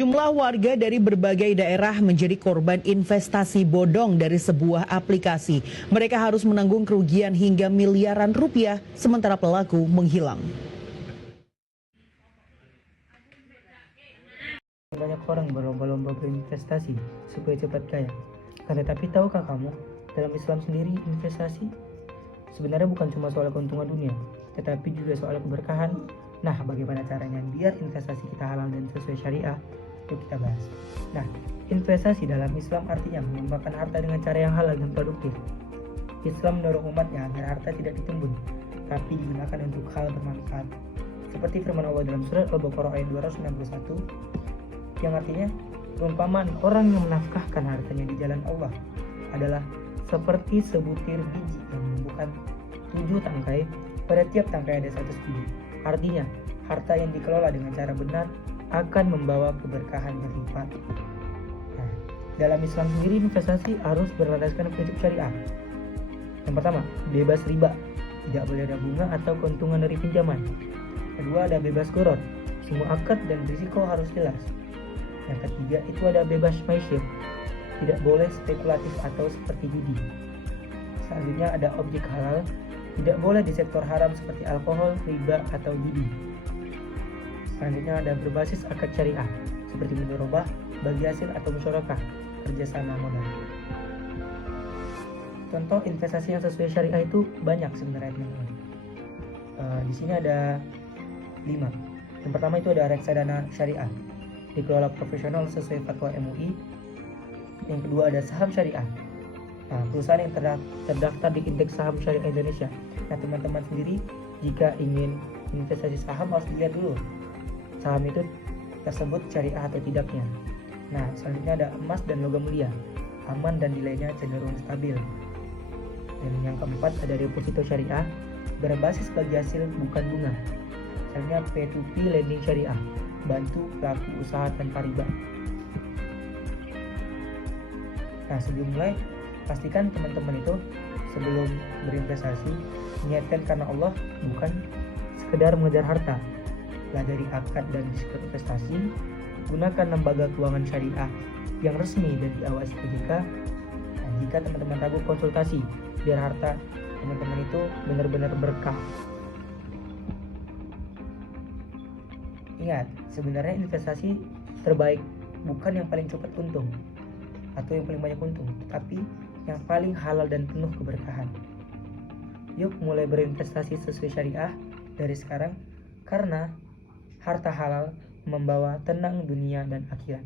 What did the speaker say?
Sejumlah warga dari berbagai daerah menjadi korban investasi bodong dari sebuah aplikasi. Mereka harus menanggung kerugian hingga miliaran rupiah, sementara pelaku menghilang. Banyak orang berlomba-lomba berinvestasi supaya cepat kaya. Tapi tahukah kamu, dalam Islam sendiri investasi sebenarnya bukan cuma soal keuntungan dunia, tetapi juga soal keberkahan. Nah, bagaimana caranya biar investasi kita halal dan sesuai syariah? Yuk kita bahas. Nah, investasi dalam Islam artinya mengembangkan harta dengan cara yang halal dan produktif. Islam mendorong umatnya agar harta tidak ditimbun, tapi digunakan untuk hal bermanfaat. Seperti firman Allah dalam surat Al-Baqarah ayat 261, yang artinya perumpamaan orang yang menafkahkan hartanya di jalan Allah adalah seperti sebutir biji yang menumbuhkan 7 tangkai, pada tiap tangkai ada 1 biji. Artinya, harta yang dikelola dengan cara benar akan membawa keberkahan berlipat. Nah, dalam Islam sendiri investasi harus berlandaskan prinsip syariah. Yang pertama, bebas riba, tidak boleh ada bunga atau keuntungan dari pinjaman. Kedua, ada bebas gharar, semua akad dan risiko harus jelas. Yang ketiga, itu ada bebas maisir, tidak boleh spekulatif atau seperti judi. Selanjutnya ada objek halal, tidak boleh di sektor haram seperti alkohol, riba, atau judi. Selanjutnya ada berbasis akad syariah, seperti mudharabah, bagi hasil atau musyarakah, kerjasama modal. Contoh investasi yang sesuai syariah itu banyak sebenarnya, teman-teman. Di sini ada 5. Yang pertama itu ada reksadana syariah, dikelola profesional sesuai fatwa MUI. Yang kedua ada saham syariah. Nah, perusahaan yang terdaftar di indeks saham syariah Indonesia. Nah, teman-teman sendiri jika ingin investasi saham harus dilihat dulu saham itu tersebut syariah atau tidaknya. Nah, selanjutnya ada emas dan logam mulia, aman dan nilainya cenderung stabil. Dan yang keempat ada deposito syariah, berbasis bagi hasil bukan bunga. Misalnya P2P lending syariah, bantu pelaku usaha tanpa riba. Nah, sebelum mulai, pastikan teman-teman itu sebelum berinvestasi niatkan karena Allah, bukan sekedar mengejar harta. Pelajari akad dan risiko investasi, gunakan lembaga keuangan syariah yang resmi dan diawasi OJK. Nah, jika teman-teman ragu, konsultasi biar harta teman-teman itu benar-benar berkah. Ingat, sebenarnya investasi terbaik bukan yang paling cepat untung atau yang paling banyak untung, tapi yang paling halal dan penuh keberkahan. Yuk mulai berinvestasi sesuai syariah dari sekarang, karena harta halal membawa tenang dunia dan akhirat.